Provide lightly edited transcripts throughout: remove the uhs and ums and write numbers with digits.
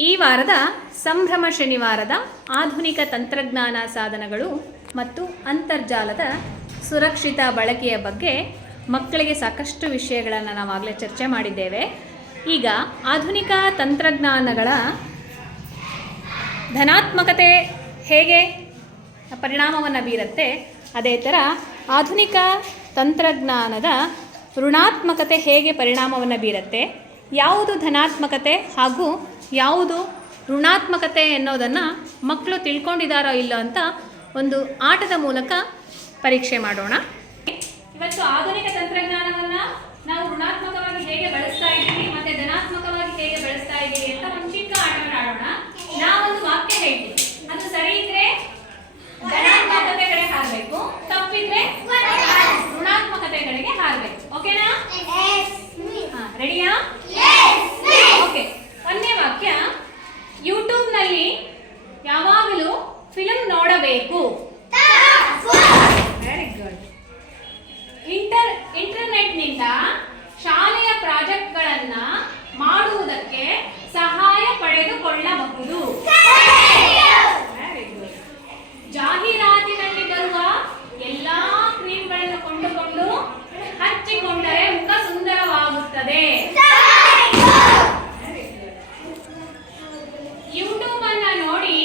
ಈ ವಾರದ ಸಂಭ್ರಮ ಶನಿವಾರದ ಆಧುನಿಕ ತಂತ್ರಜ್ಞಾನ ಸಾಧನಗಳು ಮತ್ತು ಅಂತರ್ಜಾಲದ ಸುರಕ್ಷಿತ ಬಳಕೆಯ ಬಗ್ಗೆ ಮಕ್ಕಳಿಗೆ ಸಾಕಷ್ಟು ವಿಷಯಗಳನ್ನು ನಾವಾಗಲೇ ಚರ್ಚೆ ಮಾಡಿದ್ದೇವೆ. ಈಗ ಆಧುನಿಕ ತಂತ್ರಜ್ಞಾನಗಳ ಧನಾತ್ಮಕತೆ ಹೇಗೆ ಪರಿಣಾಮವನ್ನು ಬೀರುತ್ತೆ, ಅದೇ ಥರ ಆಧುನಿಕ ತಂತ್ರಜ್ಞಾನದ ಋಣಾತ್ಮಕತೆ ಹೇಗೆ ಪರಿಣಾಮವನ್ನು ಬೀರುತ್ತೆ, ಯಾವುದು ಧನಾತ್ಮಕತೆ ಹಾಗೂ ಯಾವುದು ಋಣಾತ್ಮಕತೆ ಎನ್ನುವುದನ್ನು ಮಕ್ಕಳು ತಿಳ್ಕೊಂಡಿದ್ದಾರೋ ಇಲ್ಲೋ ಅಂತ ಒಂದು ಆಟದ ಮೂಲಕ ಪರೀಕ್ಷೆ ಮಾಡೋಣ. ಇವತ್ತು ಆಧುನಿಕ ತಂತ್ರಜ್ಞಾನವನ್ನು ನಾವು ಋಣಾತ್ಮಕವಾಗಿ ಹೇಗೆ ಬಳಸ್ತಾ ಇದ್ದೀವಿ ಮತ್ತು ಧನಾತ್ಮಕವಾಗಿ ಹೇಗೆ ಬಳಸ್ತಾ ಇದ್ದೀವಿ ಅಂತ ಒಂದು ಚಿಕ್ಕ ಆಟವನ್ನು ಆಡೋಣ. ನಾವೊಂದು ವಾಕ್ಯ ಹೇಳ್ತೀವಿ, ಅದು ಸರಿ ಇದ್ರೆ ಧನಾತ್ಮಕತೆ ಕಡೆ ಹಾರಬೇಕು, ತಪ್ಪಿದ್ರೆ ಋಣಾತ್ಮಕತೆ ಕಡೆಗೆ ಹಾರಬೇಕು. ಓಕೆನಾ? ರೆಡಿಯಾ? ಓಕೆ. ಒಂದೇ ವಾಕ್ಯ, ಯೂಟ್ಯೂಬ್ನಲ್ಲಿ ಯಾವಾಗಲೂ ಫಿಲ್ಮ್ ನೋಡಬೇಕು. Very good. ಇಂಟರ್ನೆಟ್ನಿಂದ ಶಾಲೆಯ ಪ್ರಾಜೆಕ್ಟ್ಗಳನ್ನು ಮಾಡುವುದಕ್ಕೆ ಸಹಾಯ ಪಡೆದುಕೊಳ್ಳಬಹುದು. Very good. ಜಾಹೀರಾತಿನಲ್ಲಿ ಬರುವ ಎಲ್ಲಾ ಕ್ರೀಮ್ಗಳನ್ನು ಕೊಂಡುಕೊಂಡು ಹಚ್ಚಿಕೊಂಡರೆ ಮುಖ ಸುಂದರವಾಗುತ್ತದೆ. ಯೂಟ್ಯೂಬ್ ಅನ್ನ ನೋಡಿ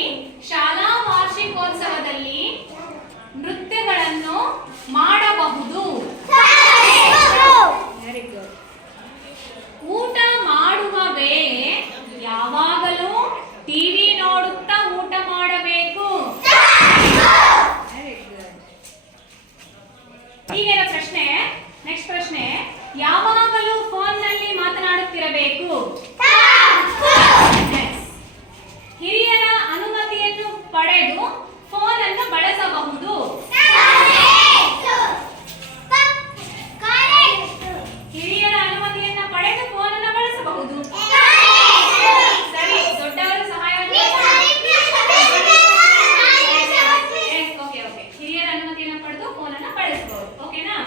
ಶಾಲಾ ವಾರ್ಷಿಕೋತ್ಸವದಲ್ಲಿ ನೃತ್ಯಗಳನ್ನು ಮಾಡಬಹುದು. Very good. ಊಟ ಮಾಡುವ ವೇಳೆ ಯಾವಾಗಲೂ ಟಿವಿ ನೋಡುತ್ತಾ ಊಟ ಮಾಡಬೇಕು. Very good. ಈಗಿನ ಪ್ರಶ್ನೆ, ನೆಕ್ಸ್ಟ್ ಪ್ರಶ್ನೆ, ಯಾವಾಗಲೂ ಫೋನ್ನಲ್ಲಿ ಮಾತನಾಡುತ್ತಿರಬೇಕು. ಹಿರಿಯರ ಅನುಮತಿಯನ್ನು ಪಡೆದು ಫೋನ್ ಅನ್ನು ಬಳಸಬಹುದು. ಹಿರಿಯರ ಅನುಮತಿಯನ್ನು ಪಡೆದು ಫೋನ್ ಅನ್ನು ಬಳಸಬಹುದು. ಸರಿ. ದೊಡ್ಡವರ ಸಹಾಯವನ್ನು ಹಿರಿಯರ ಅನುಮತಿಯನ್ನು ಪಡೆದು ಫೋನ್ ಅನ್ನು ಬಳಸಬಹುದು. ಓಕೆನಾ?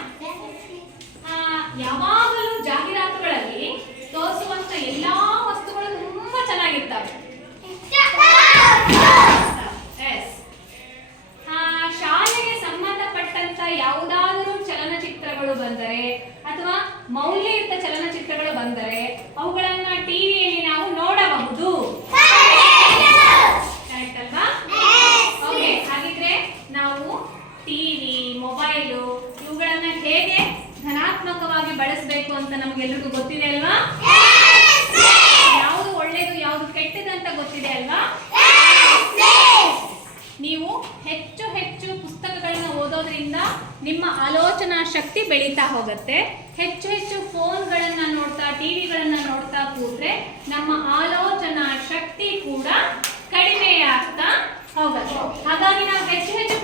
ಯಾವಾಗಲೂ ಜಾಹೀರಾತುಗಳಲ್ಲಿ ತೋರಿಸುವಂತ ಎಲ್ಲಾ ವಸ್ತುಗಳು ತುಂಬಾ ಚೆನ್ನಾಗಿರ್ತವೆ. ಶಾಲೆಗೆ ಸಂಬಂಧಪಟ್ಟಂತ ಯಾವುದಾದರೂ ಚಲನಚಿತ್ರಗಳು ಬಂದರೆ ಅಥವಾ ಮೌಲ್ಯಯುತ ಚಲನಚಿತ್ರಗಳು ಬಂದರೆ ಅವುಗಳನ್ನ ಟಿವಿಯಲ್ಲಿ ನಾವು ನೋಡಬಹುದು. ಕರೆಕ್ಟ್ ಅಲ್ವಾ? ಓಕೆ. ಹಾಗಿದ್ರೆ ನಾವು ಟಿವಿ, ಮೊಬೈಲು ಇವುಗಳನ್ನ ಹೇಗೆ ಧನಾತ್ಮಕವಾಗಿ ಬಳಸಬೇಕು ಅಂತ ನಮಗೆಲ್ಲರಿಗೂ ಗೊತ್ತಿದೆ ಅಲ್ವಾ? ಯಾವುದು ಒಳ್ಳೇದು ಯಾವುದು ಕೆಟ್ಟದ್ದು ಅಂತ ಗೊತ್ತಿದೆ ಅಲ್ವಾ? ನೀವು ಹೆಚ್ಚು ಹೆಚ್ಚು ಪುಸ್ತಕಗಳನ್ನ ಓದೋದ್ರಿಂದ ನಿಮ್ಮ ಆಲೋಚನಾ ಶಕ್ತಿ ಬೆಳೀತಾ ಹೋಗುತ್ತೆ. ಹೆಚ್ಚು ಹೆಚ್ಚು ಫೋನ್ಗಳನ್ನ ನೋಡ್ತಾ, ಟಿವಿಗಳನ್ನ ನೋಡ್ತಾ ಕೂತ್ರೆ ನಮ್ಮ ಆಲೋಚನಾ ಶಕ್ತಿ ಕೂಡ ಕಡಿಮೆ ಆಗ್ತಾ ಹೋಗುತ್ತೆ. ಹಾಗಾಗಿ ನಾವು ಹೆಚ್ಚು ಹೆಚ್ಚು